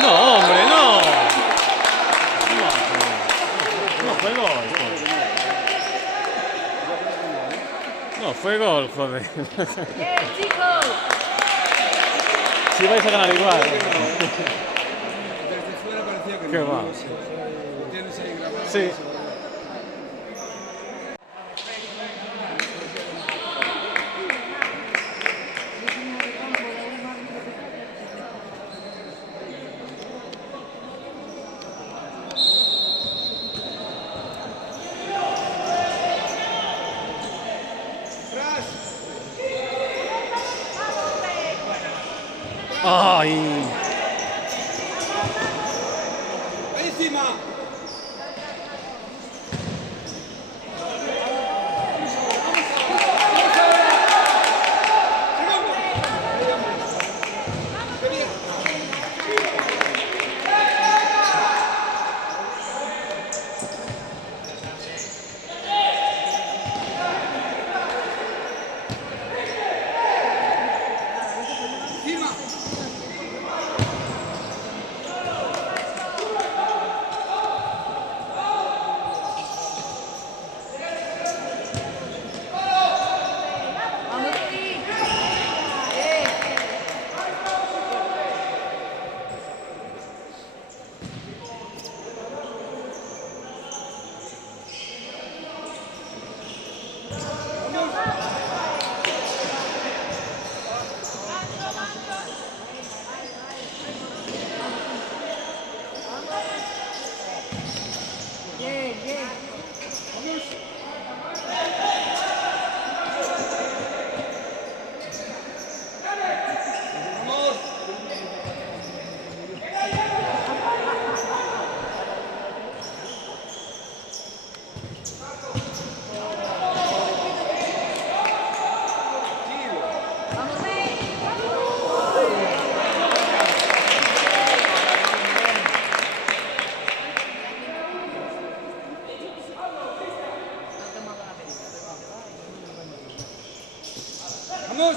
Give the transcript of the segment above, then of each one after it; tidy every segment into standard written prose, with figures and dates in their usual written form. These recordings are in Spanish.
No, hombre, no. No fue gol. No fue gol, joder. Bien, chicos. Si vais a ganar igual. Desde fuera parecía que Qué no. va. No sé. Lo tienes ahí grabado. Sí. Ay. ¡Ahí encima! Vamos, sí. Bien. Bien, bien. Vamos, sí. ¡Vamos!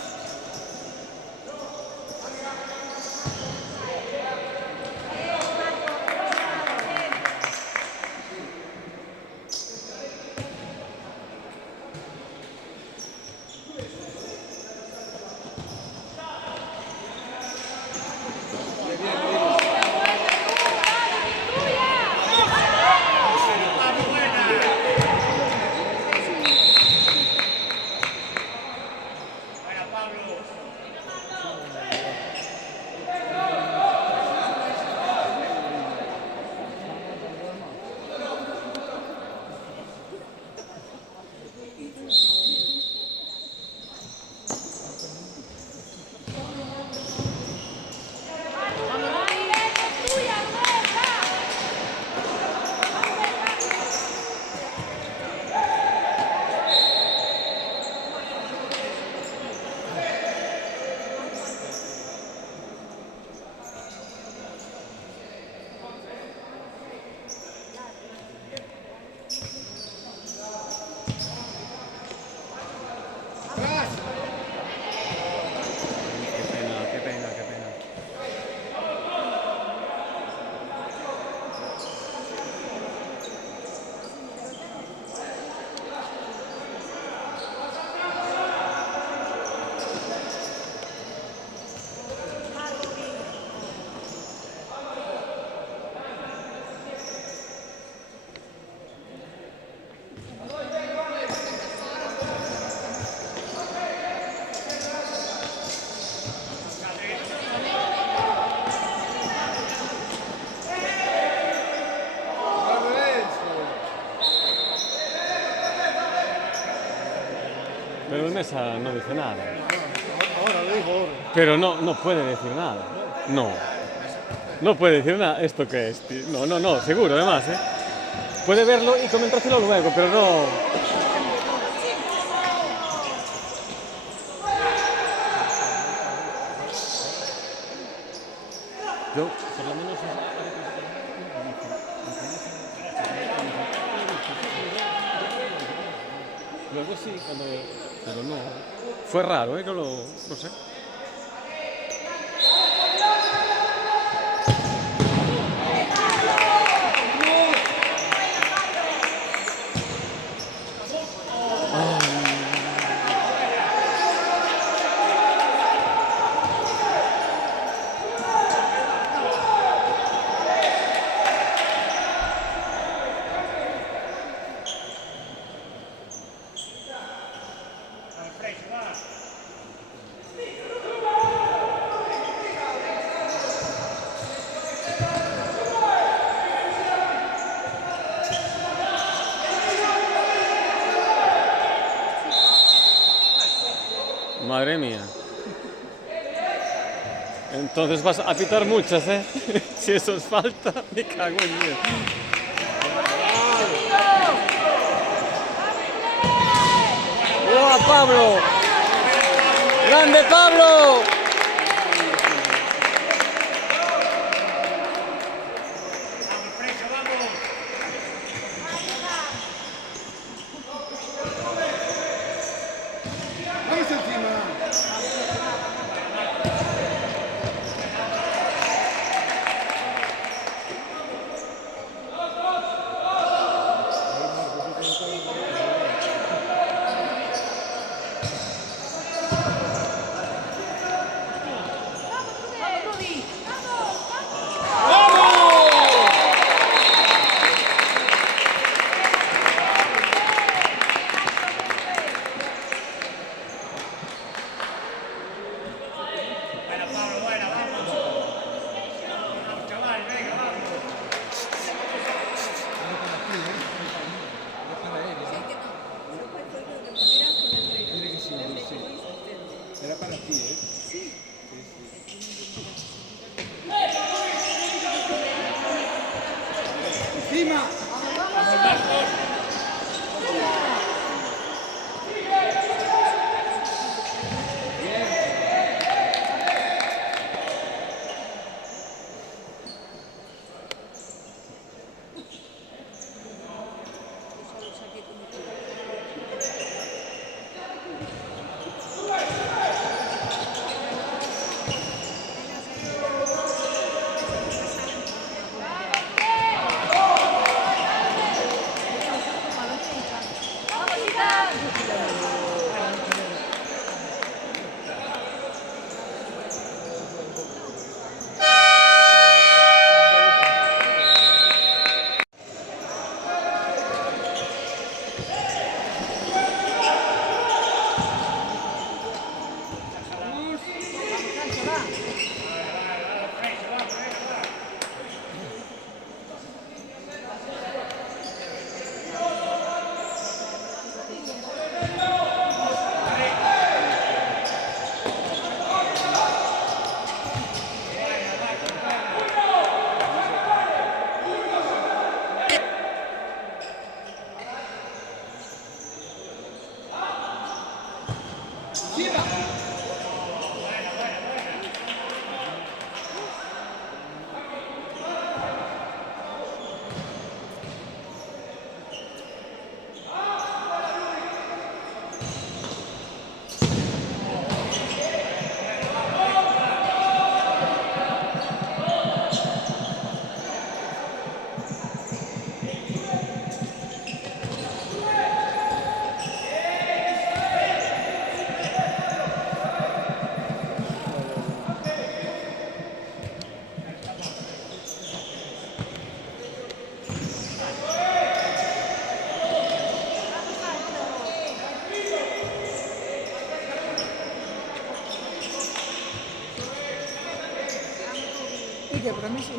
Pero el Mesa no dice nada. Ahora lo dijo ahora. Pero no puede decir nada. No. No puede decir nada. ¿Esto qué es, tío? No, seguro además, ¿eh? Puede verlo y comentárselo luego, pero no. Yo, por lo menos. Luego sí, pero no. Fue raro, ¿eh? Que no sé. Madre mía. Entonces vas a pitar muchas, ¿eh? Si eso es falta, me cago en Dios. ¡Buah, Pablo! ¡Grande Pablo! Vamos encima. Vamos, Rudy. Tiene que ser, sí. Era para ti, ¿eh? Encima. Vamos, Ida. Sancho, va. ¿Y qué? Para mí sí.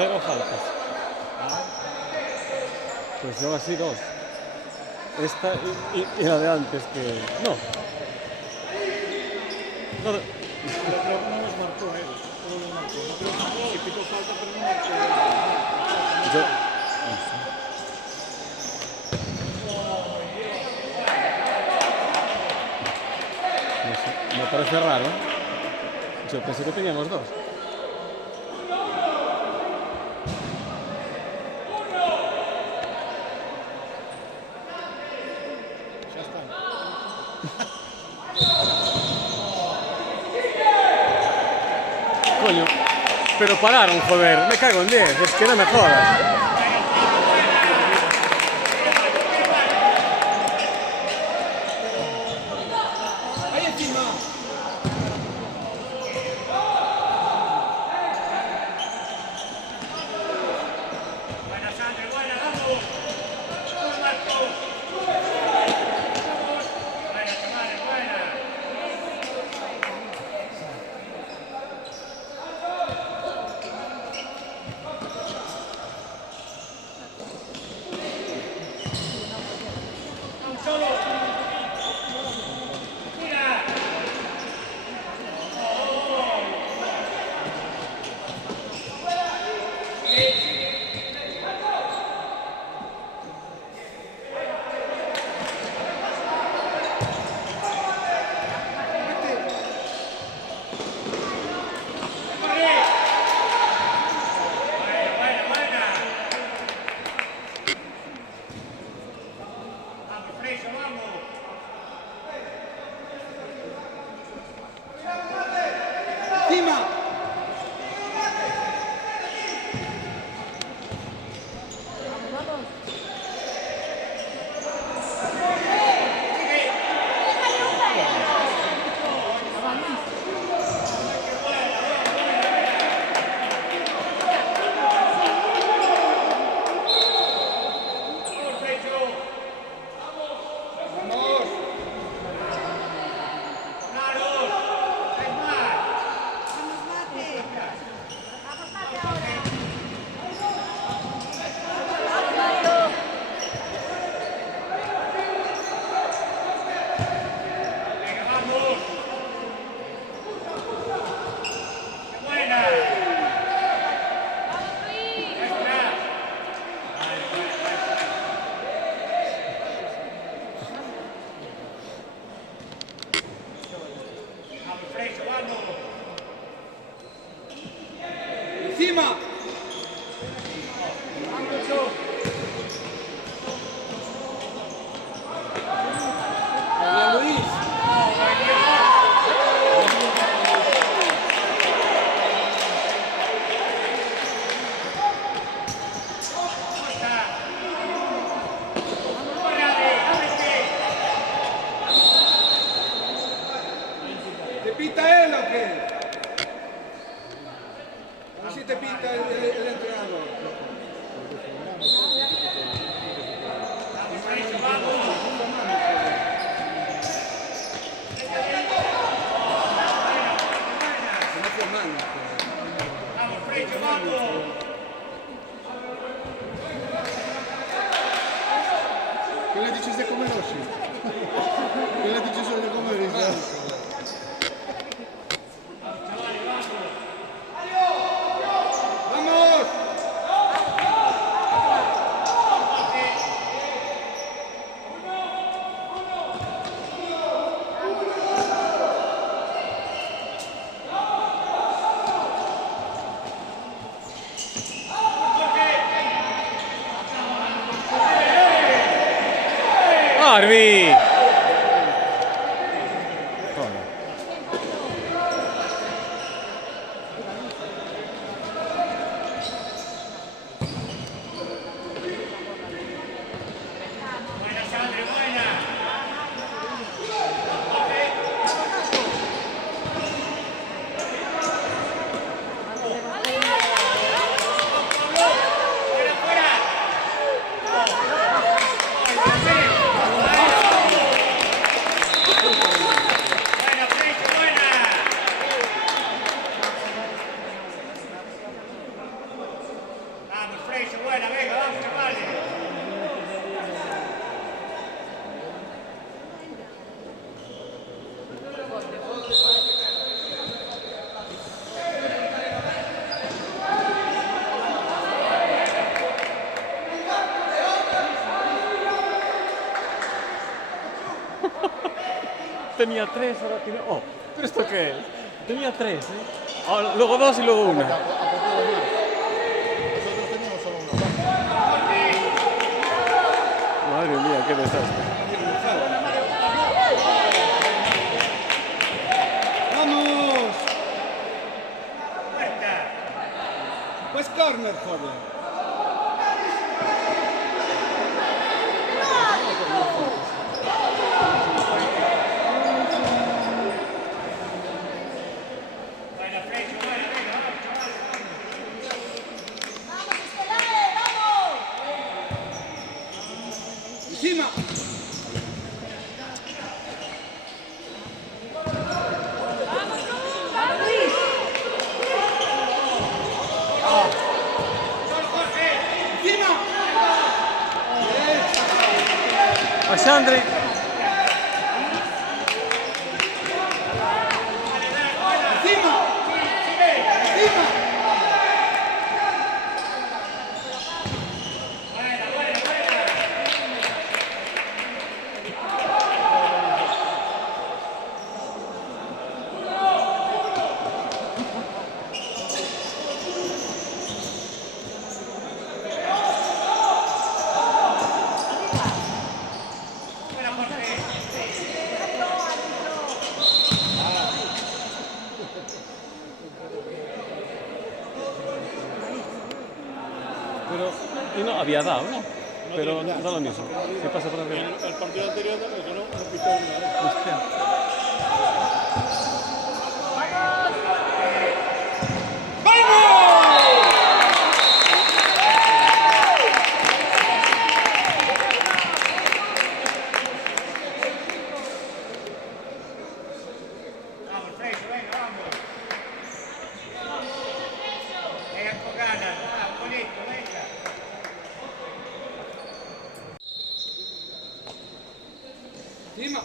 0 faltas. Pues yo así 2. Esta y la de antes que... No. No, Pero creo que no nos marcó él. No nos marcó. No creo que sí pitó falta, pero no marcó él. yo... No sé, me parece raro. Yo pensé que teníamos 2. Ya está. Coño, pero pararon, joder, me cago en 10, es que no me jodas. ¡Ahí encima! ¡Encima! ¡Vamos! ¡Encima! ¡María Luis! ¿Te pita él o qué? A ver si te pita el entrenador. No fue mano. ¿Qué le ha dicho de comer hoy? ¿Qué le ha dicho eso de comer hoy? ¡Vamos! ¡Arbi! tenía 3, ahora tiene... Oh, ¿pero esto qué es? Tenía 3, ¿eh? Ahora, luego 2 y luego 1. ¿A poco de más? Nosotros teníamos solo una. Madre mía, qué desastre. ¡Vamos! Pues corner, joder. Encima. A Xandri. Pero y no había dado, ¿no? Pero da lo mismo. ¿Qué pasa por arriba? El partido anterior yo no pitó una vez. Hostia. Vamos, Freixo, venga, vamos. Venga con ganas, bonito, venga. Encima.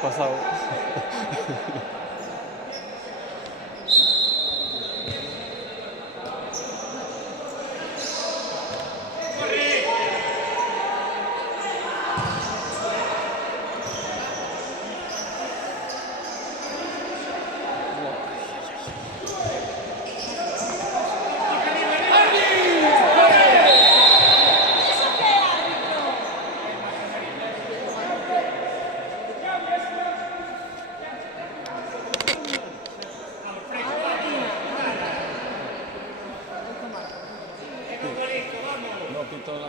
pasado. No, pitó la...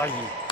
Ay.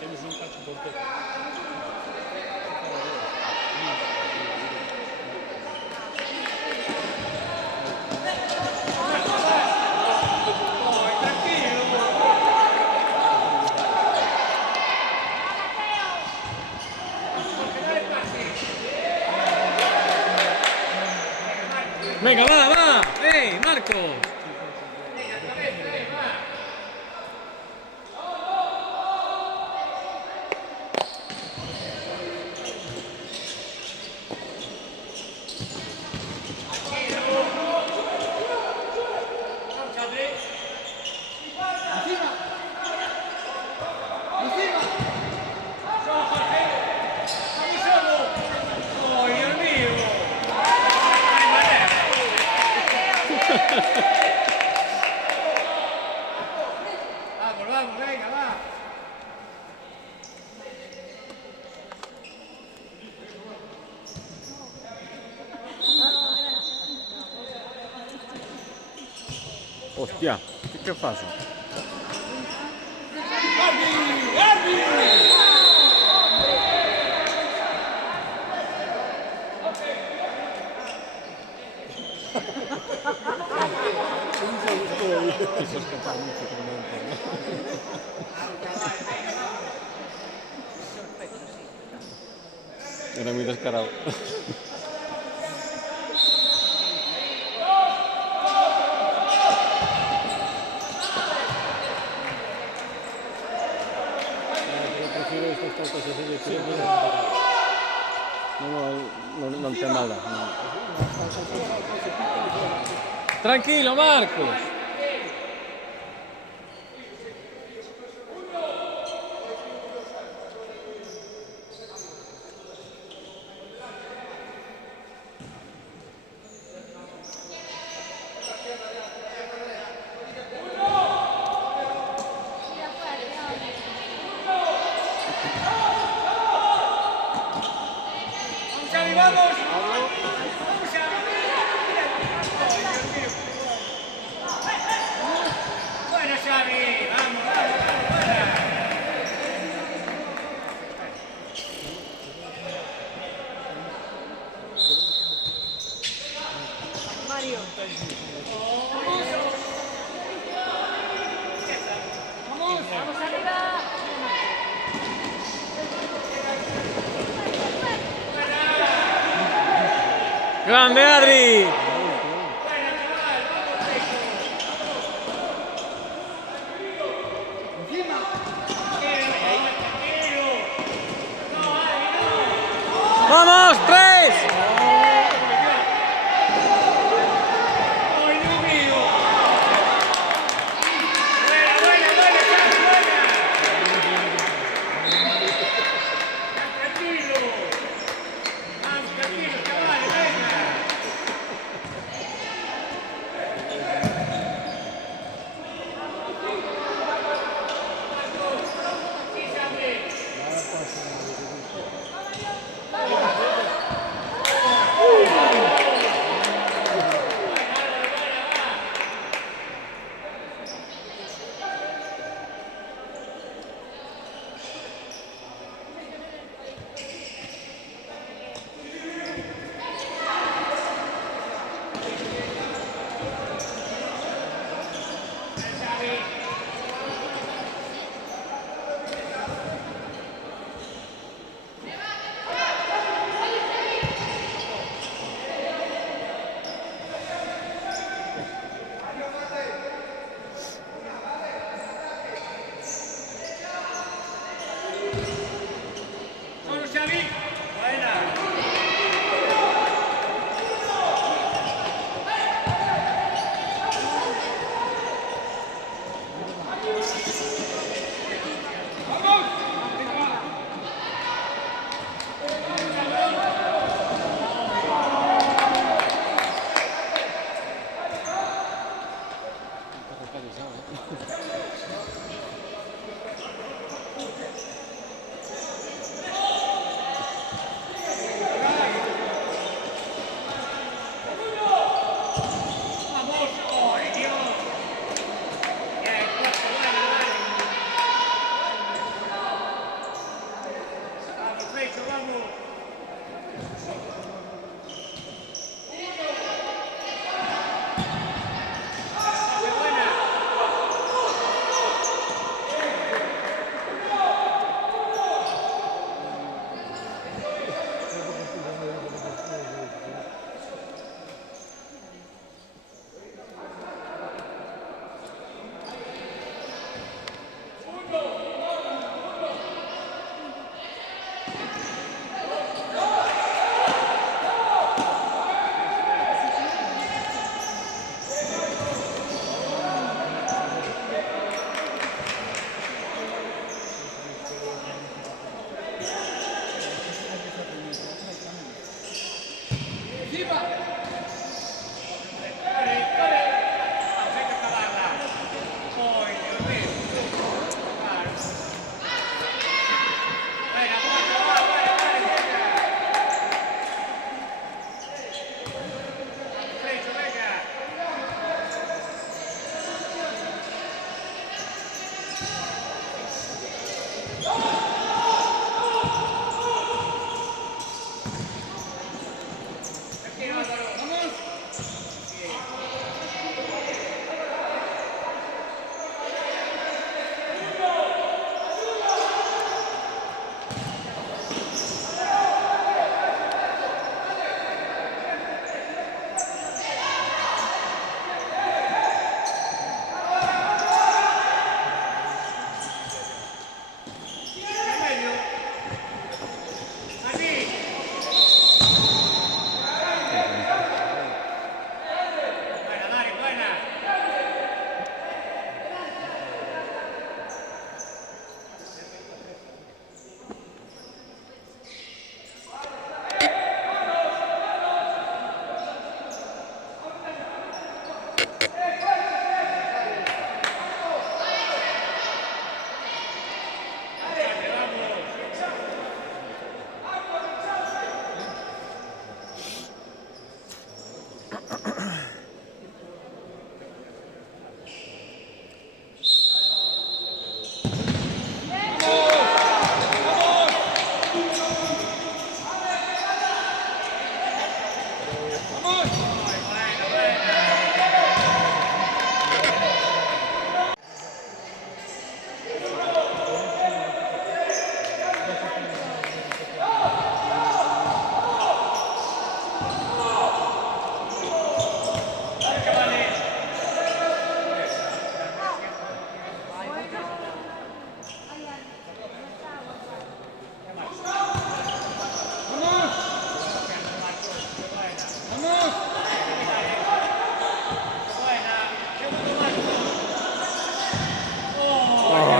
Temos un cacho por todo. Venga, va, va. ¡Ey, Marcos! ¡Oh, Dios mío! Vamos, vamos, venga, va. Hostia, ¿qué pasa? Quiso escapar mucho, pero no entiendo. Era muy descarado. Yo prefiero estas cosas así de que No te mala. Tranquilo, Marcos. Xavi, vamos. Bueno, Xavi, vamos, vamos, fuera. Mario. Vamos arriba. ¡Grande, Adri! ¡Vamos! ¡Tres! ¡Ay, Dios mío! Buena, buena, buena, Xavi, buena. Tranquilo. Vamos, tranquilo, chavales, venga. Sí, Xavi.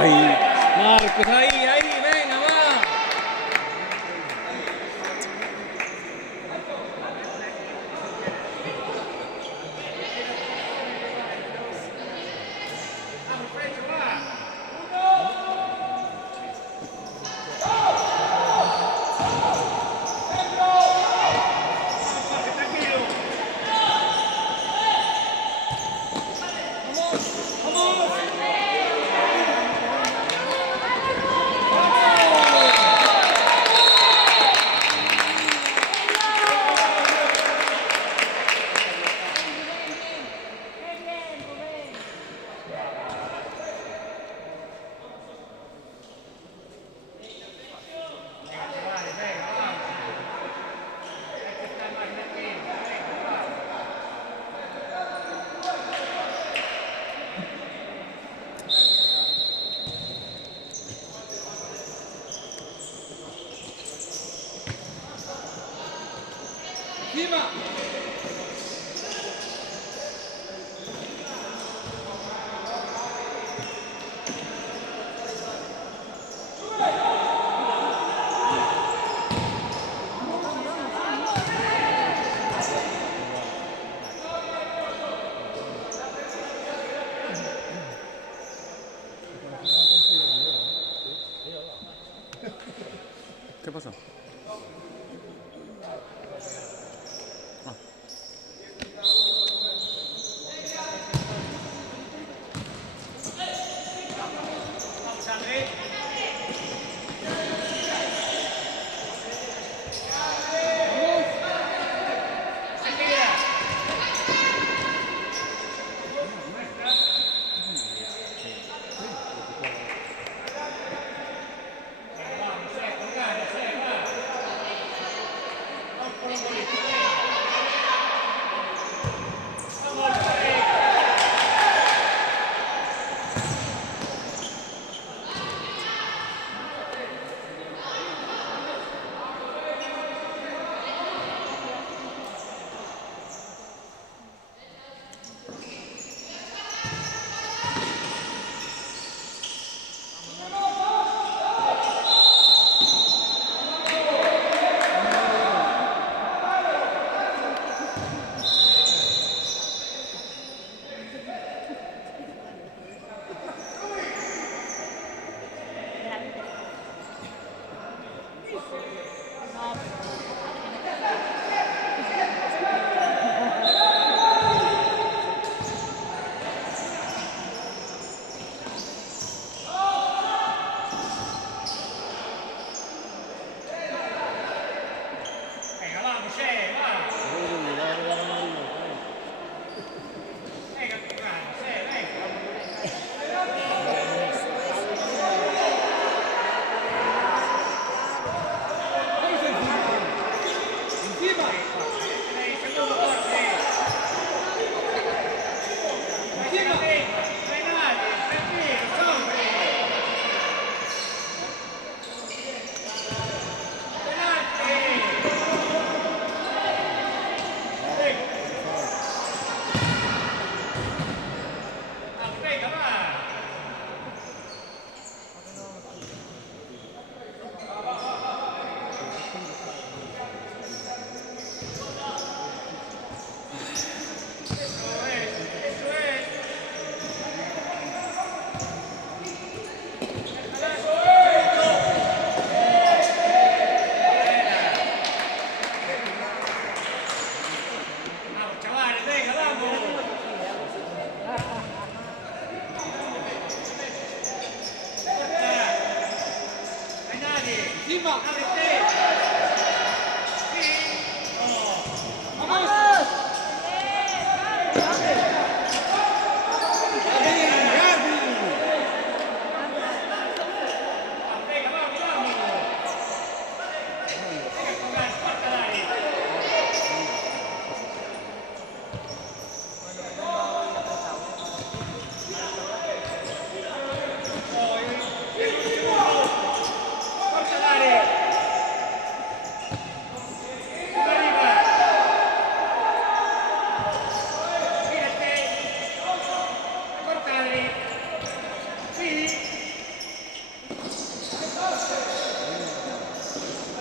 Ay, Marcos, ahí, venga, va. ¿Qué pasó?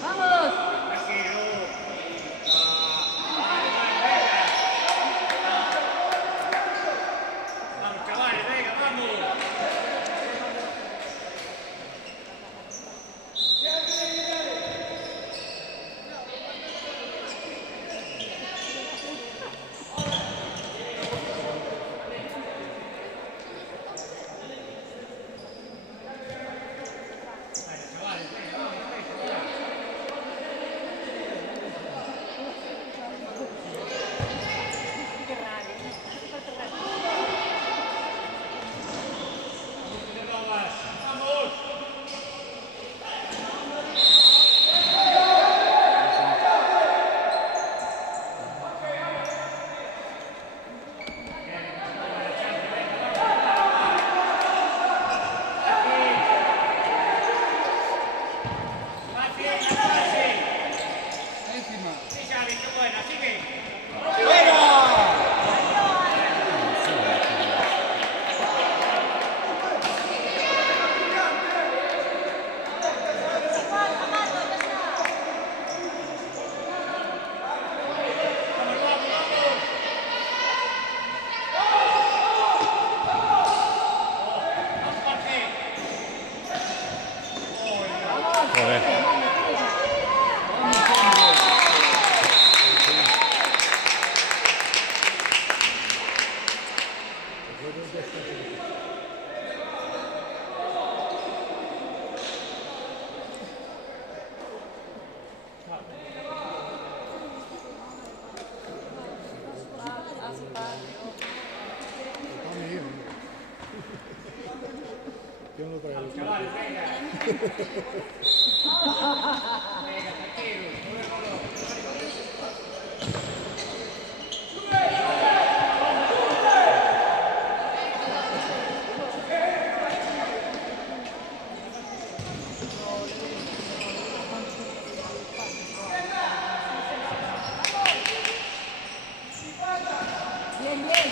Vamos. Vamos, chavales, venga, vamos. Qué raro, ¿eh? Súper raro. Vamos. Sí, Xavi, qué buena, sigue. Joder. Yo no lo traigo. Chavales, venga. Venga, tranquilo. Bien, bien.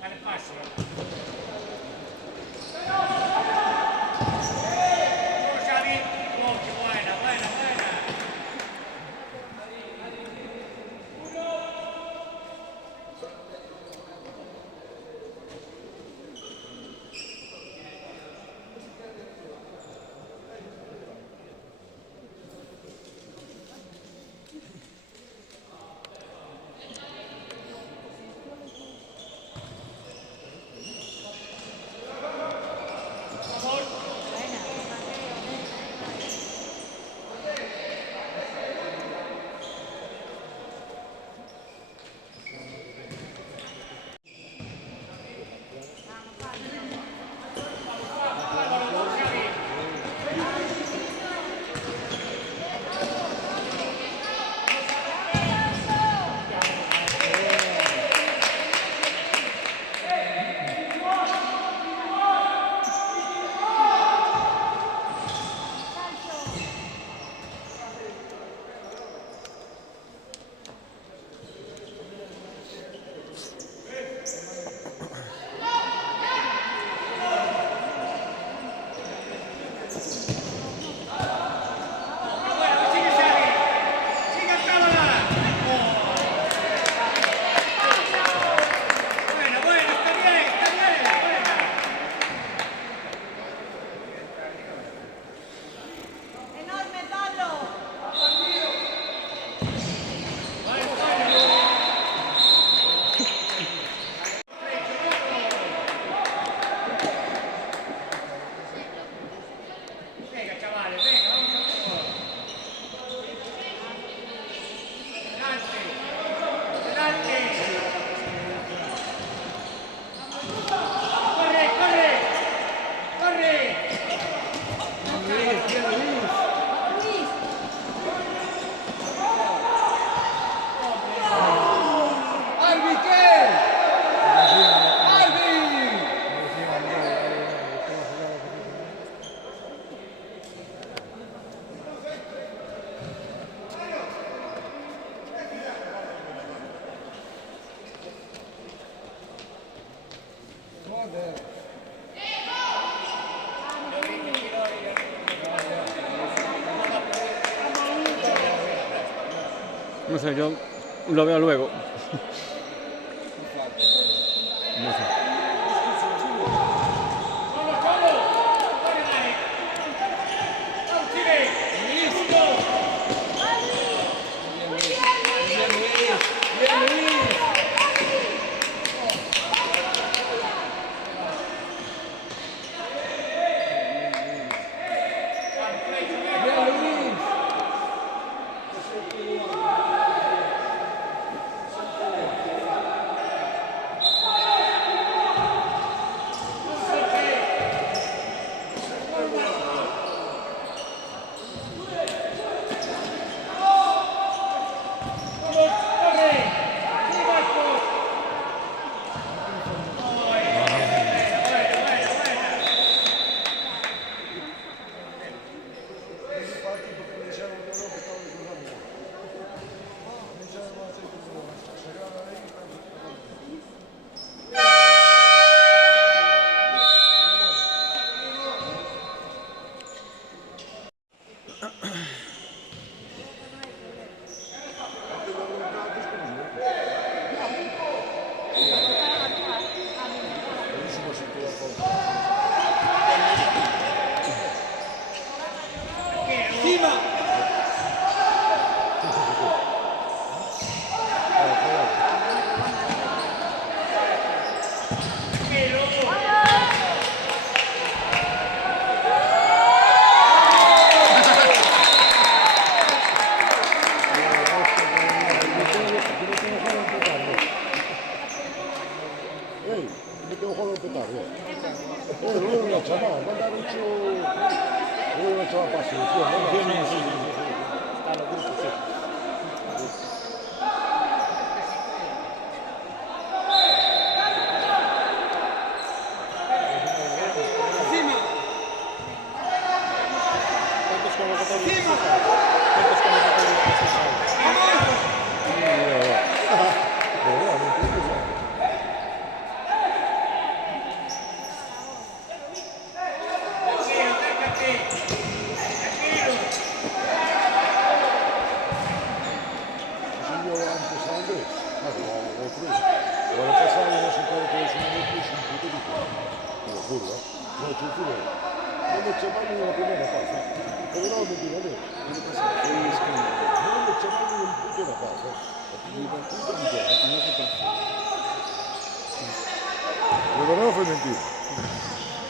Dale paso. Vamos, Xavi. Oh, qué buena, buena, buena. No sé, yo lo veo luego. No sé. Mettevo quello al petardo. Lui non c'ha mai, guardare il suo... Lui non c'ha la passione. Stanno gruppo, sì.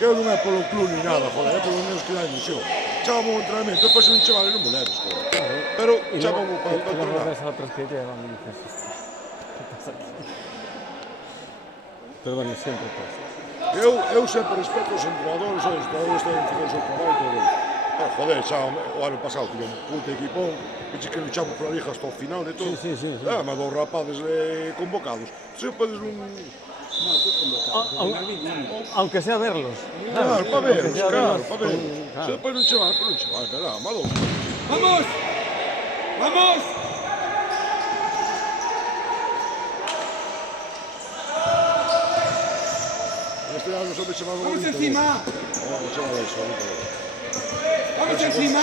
Eu non é polo club ni nada, joder, é polo menos que dá ilusión. Chábamos un entrenamiento, depois un chaval non me leves, joder. Pero chábamos para Y luego entrenar. ves a otros que llevan y dices, ¿qué pasa aquí? Pero bueno, siempre pasa. Eu sempre respeto os entrenadores, os entrenadores teñen que facer o seu traballo e todo ben. Pero, joder, xa o ano pasado tive un puto equipón, e que luchamos pola liga hasta o final e todo. Sí. Mas dos rapazes convocados. Se podes un... Aunque sea verlos. Claro, para verlos, aunque sea claro, verlos para verlos. claro. Se depois non chevar, espera, amado. ¡Vamos! ¡Vamos! Este ano só me chamaba ¡Vamos encima! Non chamaba iso, ahorita. ¡Vamos encima!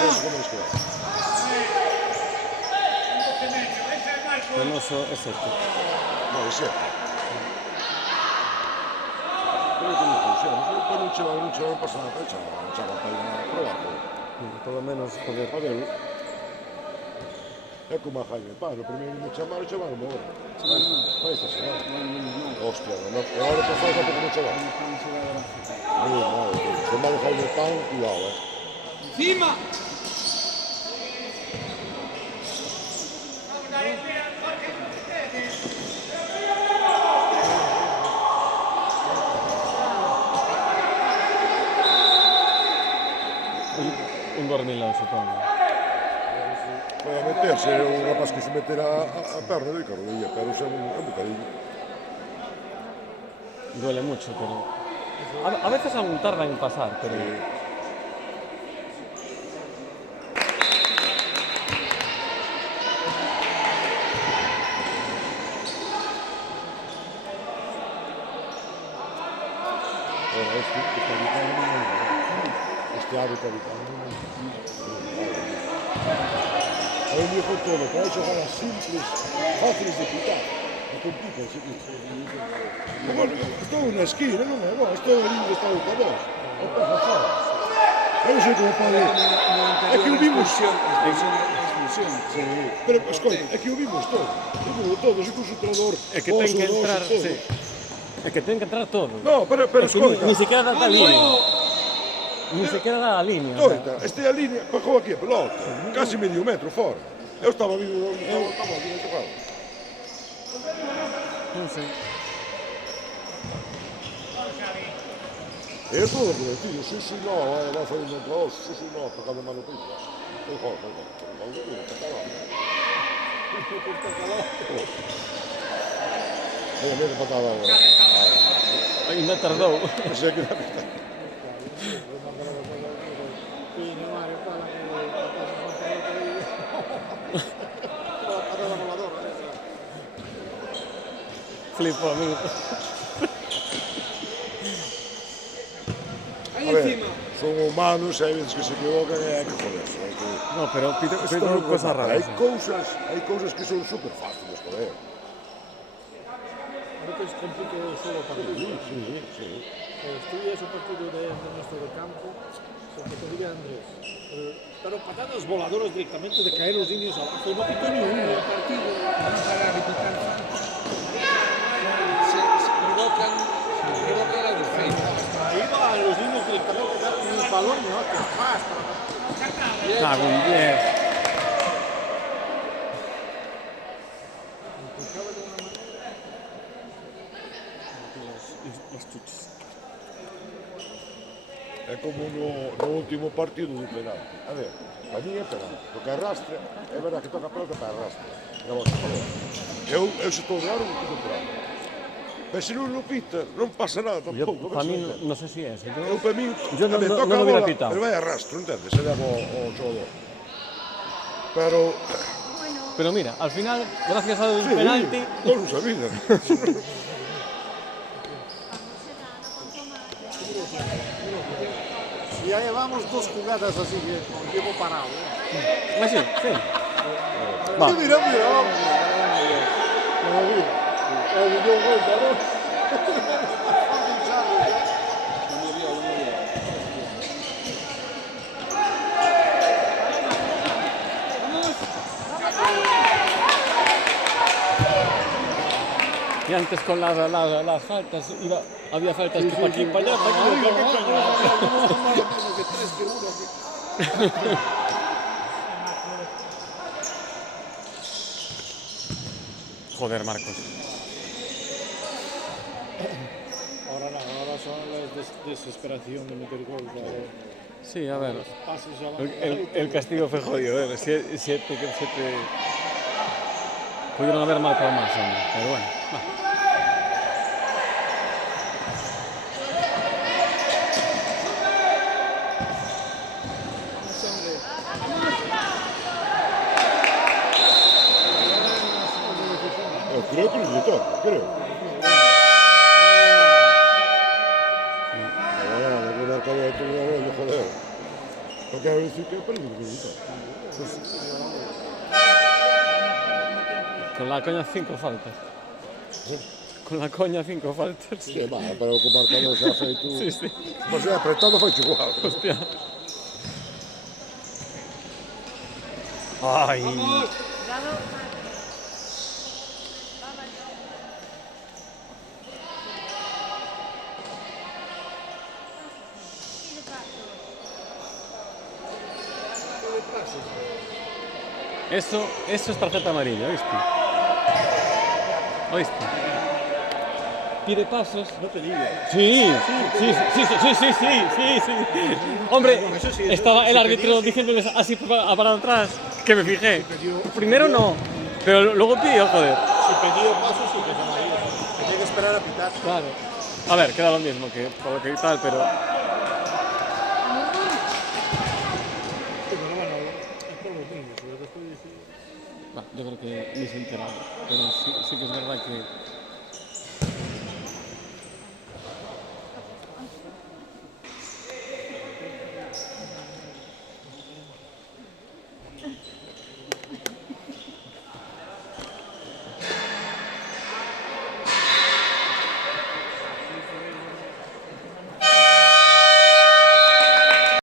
Penoso es este. No, é certo. Pero como funciona, depois non chevar, non pasa nada, chama para ir a probar. Por lo menos, joder. A ver, é como a Jaime Paz, o primeiro me chamaron agora. Para esta semana. Hostia, no, e agora pasado tampouco me chamaron. Muy mal, se mal Jaime Paz, cuidado, ¡Encima! Un dormilón, supongo. Pode meterse, un rapaz que se meter a perna de carrodilla, pero xa un bocadillo. Duele mucho, pero... A veces aún tardan en pasar, pero... Ahora, este habitado no es este hábitat habitado no es. Hay un viejo todo, pero hay jugadas simples, fáciles de pitar. No complican, sí. Bueno, esto es una esquina, non é? Bueno, esto é o lindo estado de todos. É para fajar. Eu non sei como pode... É que o vimos... Expulsión. Sí, pero, escoita, é que o vimos todo. Vimos todo, o consultador, É que ten que entrar, sí. É que ten que entrar todo. No, pero É que escoita. ni siquiera dá a línea. Ni siquiera dá a línea. o sea. Escoita, este é a línea, bajou aquí a pelota. Casi medio metro fora. Eu estaba vivo, eu estaba aquí no tocado. Non sei. É todo por el tío, sí, no, vai facendo outra voz, sí, no, tocando mano pico. Joder. Mira que patada agora. Ainda tardou. Ese que era pita. Flipo, amigo. Ahí A ver, encima. son humanos, hai veces que se equivocan e hai que joderse. Hai que... No, pero pito Esto non cosas pasa, raras. hai cousas que son super fáciles, joder. A veces complica solo para ti. Sí. Estudias un partido de nuestro de campo, porque te diga Andrés. Pero patadas voladoras directamente de caer los niños abajo. Y no pitó ni uno. El partido no para evitar. Se provocan la defensa. Ahí van los niños directamente a dar un balón, ¿no? Que más para Cago en 10. Las chuches. É como no último partido do penalti. A ver, para mí é penalti, porque arrastra, é verdad que toca a pelota para arrastra. Eu se estou de aro, non quito por aro. Pero se non lo pita, non pasa nada tampouco. Para mí, no sé si es. Eu para mí, Yo no- a ver, no- toca no lo a hubiera bola, pitado. pero vai arrastro, entendes? Se leva o xogador. Pero, Pero mira, al final, gracias al sí, penalti, todos o sabían. Y ya llevamos 2 jugadas así que con tiempo parado. así, sí. Va. Mira. Y antes con las faltas, había faltas que para aquí, para allá, para aquí. Joder, Marcos. Ahora no, ahora son las desesperación de meter gol. Sí, a ver. Pases ya van. El castigo fue jodido, siete. Pudieron haber marcado más, hombre, pero bueno. Va. Creo que lo gritó, creo. No marcaba de todo el joder. Porque a veces que perdido que gritó. Con la coña 5 faltas. Con la coña 5 faltas. Sí, va, pero que o marcador se ha feito... Sí. O sea, apretado foi igual. Hostia. Ay. Eso es tarjeta amarilla, ¿oíste? ¿Oíste? Pide pasos. No te digo. Sí. Hombre, estaba el árbitro diciéndoles así para atrás, que me fijé. Primero no, pero luego pidió, joder. Si pedido paso, sí que es amarillo. Tiene que esperar a pitar. Claro. A ver, queda lo mismo que por lo que tal, pero... Pero bueno, es por los niños. Después dice... Yo creo que ni se enteraron. Pero sí que es verdad que